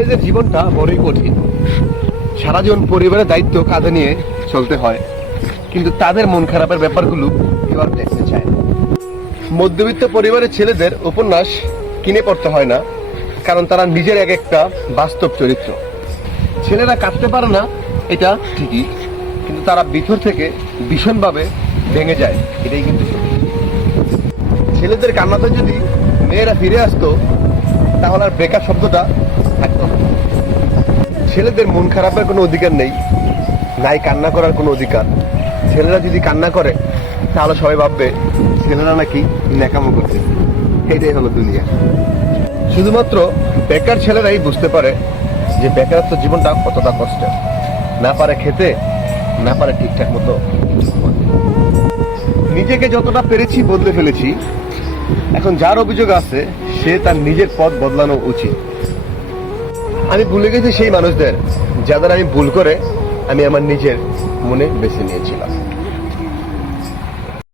ছেলেদের জীবনটা বড়ই কঠিন। সারা জীবন পরিবারের দায়িত্ব কাঁধে নিয়ে চলতে হয়, কিন্তু তাদের মন খারাপের ব্যাপারগুলো কেউ আর দেখতে চায় না। মধ্যবিত্ত পরিবারের ছেলেদের উপন্যাস কিনে পড়তে হয় না, কারণ তারা নিজের এক একটা বাস্তব চরিত্র। ছেলেরা কাঁদতে পারে না এটা ঠিকই, কিন্তু তারা ভিতর থেকে ভীষণভাবে ভেঙে যায়, এটাই কিন্তু সত্যি। ছেলেদের কান্নাতে যদি মেয়েরা ফিরে আসতো, তাহলে আর ব্রেকআপ শব্দটা থাকতো না। ছেলেদের মন খারাপের কোনো অধিকার নেই, নাই কান্না করার কোনো অধিকার। ছেলেরা যদি কান্না করে, তাহলে সবাই ভাববে ছেলেরা নাকি ন্যাকামো করছে। এটাই হলো দুনিয়া। শুধুমাত্র বেকার ছেলেরাই বুঝতে পারে যে বেকারত্ব জীবনটা কতটা কষ্টের। না পারে খেতে, না পারে ঠিকঠাক মতো ঘুমাতে। নিজেকে যতটা পেরেছি বদলে ফেলেছি। এখন যার অভিযোগ আছে সে তার নিজের পথ বদলানো উচিত। আমি ভুলে গেছি সেই মানুষদের যাদের আমি ভুল করে আমি আমার নিজের মনে বেছে নিয়েছিলাম।